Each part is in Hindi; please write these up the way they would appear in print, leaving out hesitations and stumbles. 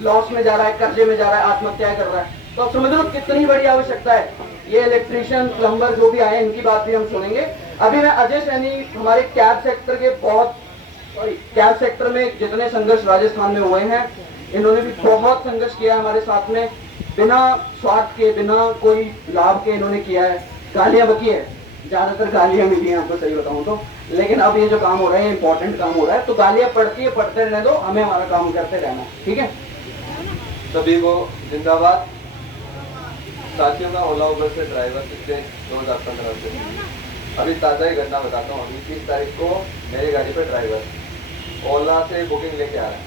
लॉस में जा रहा है, कर्जे में जा रहा है, आत्महत्या कर रहा है। तो आप समझ लो कितनी बड़ी आवश्यकता है। ये इलेक्ट्रीशियन, प्लम्बर जो भी आए इनकी बात भी हम सुनेंगे। अभी मैं अजय सैनी, हमारे कैब सेक्टर के कैब सेक्टर में जितने संघर्ष राजस्थान में हुए हैं, इन्होंने भी बहुत संघर्ष किया है हमारे साथ में, बिना स्वार्थ के, बिना कोई लाभ के इन्होंने किया है। गालियां बकी है, ज्यादातर गालियां मिली हैं आपको सही बताऊं तो, लेकिन अब ये जो काम हो रहा है इंपॉर्टेंट काम हो रहा है, तो गालियां पड़ती है, पढ़ते रहने दो, हमें हमारा काम करते रहना, ठीक है। सभी को जिंदाबाद। साथियों का ओला उबर से ड्राइवर पिछले 2015 से, अभी ताज़ा ही घटना बताता हूँ। अभी 30 तारीख को मेरी गाड़ी पर ड्राइवर ओला से बुकिंग लेके आ रहा है,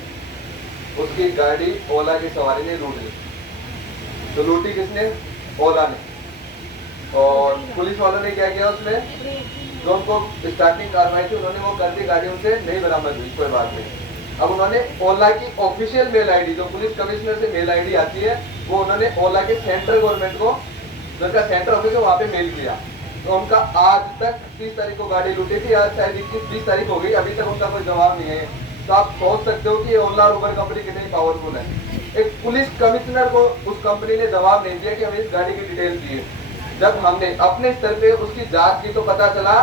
उसकी गाड़ी ओला की सवारी ने लूट ली। तो लूटी किसने? ओला ने। और पुलिस वालों ने क्या किया, उसमें जो उनको स्टार्टिंग कार्रवाई थी उन्होंने वो कर दी, गाड़ी उनसे नहीं बरामद हुई, कोई बात नहीं। अब उन्होंने ओला की ऑफिशियल मेल आईडी, जो पुलिस कमिश्नर से मेल आईडी आती है, वो उन्होंने ओला के सेंट्रल गवर्नमेंट को, जो उनका सेंटर ऑफिस है वहाँ पे मेल किया। तो उनका आज तक 30 तारीख को गाड़ी लूटी थी, आज शायद 21-20 तारीख हो गई, अभी तक उनका कोई जवाब नहीं है। तो आप सोच सकते हो कि ओला और उबर कंपनी कितनी पावरफुल है। एक पुलिस कमिश्नर को उस कंपनी ने जवाब नहीं दिया कि हमें इस गाड़ी की डिटेल दिए। जब हमने अपने स्तर पे उसकी जांच की तो पता चला,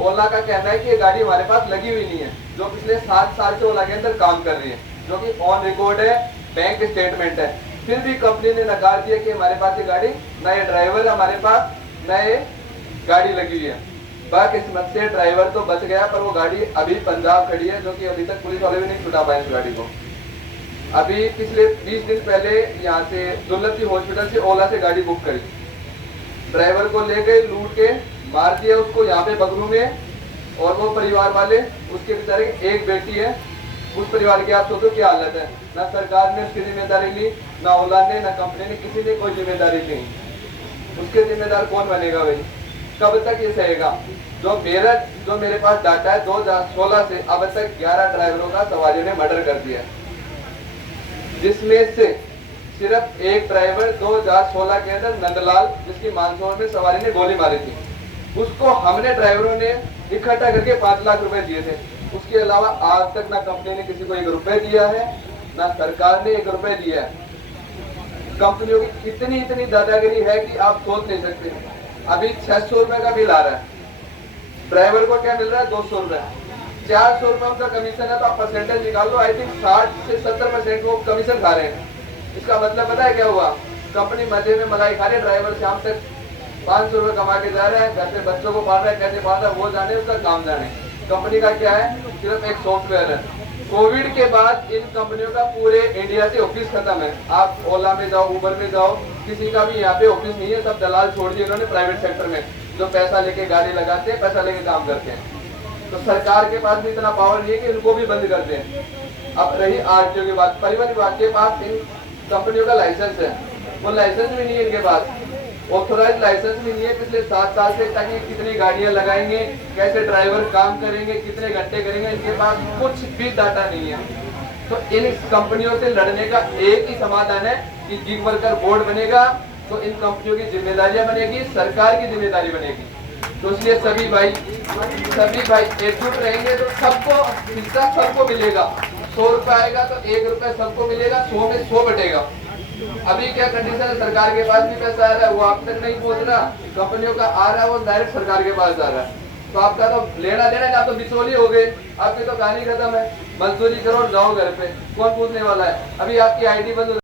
ओला का कहना है कि ये गाड़ी हमारे पास लगी हुई नहीं है, जो पिछले 7 साल से ओला के अंदर काम कर रही है, जो कि ऑन रिकॉर्ड है, बैंक स्टेटमेंट है। फिर भी कंपनी ने नकार दिया कि हमारे पास ये गाड़ी, नए ड्राइवर है हमारे पास, नए गाड़ी लगी हुई है। बकिस्मत से ड्राइवर तो बच गया, पर वो गाड़ी अभी पंजाब खड़ी है, जो कि अभी तक पुलिस वाले भी नहीं छुड़ा पाए इस गाड़ी को। अभी पिछले 20 दिन पहले यहाँ से दुर्लभ हॉस्पिटल से ओला से गाड़ी बुक करी, ड्राइवर को ले गए, लूट के मार दिया उसको यहाँ पे बगरू में। और वो परिवार वाले, उसके बेचारे एक बेटी है, उस परिवार की आप सोचो क्या हालत है। ना सरकार ने उसकी जिम्मेदारी ली, ना ओला ने, ना कंपनी ने, किसी ने कोई जिम्मेदारी ली। उसके जिम्मेदार कौन बनेगा भाई? कब तक ये सहेगा? जो मेरे पास डाटा है, 2016 से अब तक 11 ड्राइवरों का सवारियों ने मर्डर कर दिया, जिसमें से सिर्फ एक ड्राइवर 2016 के अंदर नंदलाल, जिसकी मानसौर में सवारी ने गोली मारी थी, उसको हमने ड्राइवरों ने इकट्ठा करके 5 लाख रुपए दिए थे। उसके अलावा आज तक ना कंपनी ने किसी को 1 रुपए दिया है, ना सरकार ने 1 रुपए दिया है। कंपनियों की इतनी दादागिरी है कि आप सोच नहीं सकते। अभी 600 रुपए का बिल आ रहा है, ड्राइवर को क्या मिल रहा है? 200 रुपए, 400 रुपए उनका कमीशन है। तो आप परसेंटेज निकाल लो, आई थिंक 60 से 70% वो कमीशन खा रहे हैं। इसका मतलब पता है क्या हुआ? कंपनी मजे में मलाई खा रही है, ड्राइवर शाम तक 500 रुपए कमा के जा रहा है, घर पे बच्चों को पाल रहा है, कैसे पाल रहा है वो जाने, उसका काम जाने। कंपनी का क्या है? सिर्फ एक सॉफ्टवेयर है। कोविड के बाद इन कंपनियों का पूरे इंडिया से ऑफिस खत्म है। आप ओला में जाओ, उबर में जाओ, किसी का भी यहाँ पे ऑफिस नहीं है, सब दलाल छोड़ दिए इन्होंने प्राइवेट सेक्टर में, जो पैसा लेके गाड़ी लगाते हैं, पैसा लेके काम करते हैं। तो सरकार के पास भी इतना पावर नहीं है कि इनको भी बंद कर दें। अब रही आरटीओ की बात, परिवहन विभाग के पास इन कंपनियों का लाइसेंस है, वो लाइसेंस भी नहीं है इनके पास, ऑथोराइज लाइसेंस भी नहीं है पिछले 7 साल से, ताकि कितनी गाड़ियां लगाएंगे, कैसे ड्राइवर काम करेंगे, कितने घंटे करेंगे, इनके पास कुछ भी डाटा नहीं है। तो इन कंपनियों से लड़ने का एक ही समाधान है कि गिग वर्कर बोर्ड बनेगा, तो इन कंपनियों की जिम्मेदारियां बनेगी, सरकार की जिम्मेदारी बनेगी। तो इसलिए सभी भाई एकजुट रहेंगे तो सबको हिस्सा सबको मिलेगा। 100 रुपए आएगा तो 1 रुपए सबको मिलेगा, 100 में 100 बटेगा। अभी क्या कंडीशन है? सरकार के पास भी पैसा आ रहा है, वो आप तक नहीं पहुंच रहा, कंपनियों का आ रहा है वो डायरेक्ट सरकार के पास जा रहा है। तो आपका तो लेना देना, आप तो बिचौली हो गए, आपकी तो कहानी खत्म है। मजदूरी करो और जाओ घर पे, कौन पूछने वाला है? अभी आपकी आईडी बंद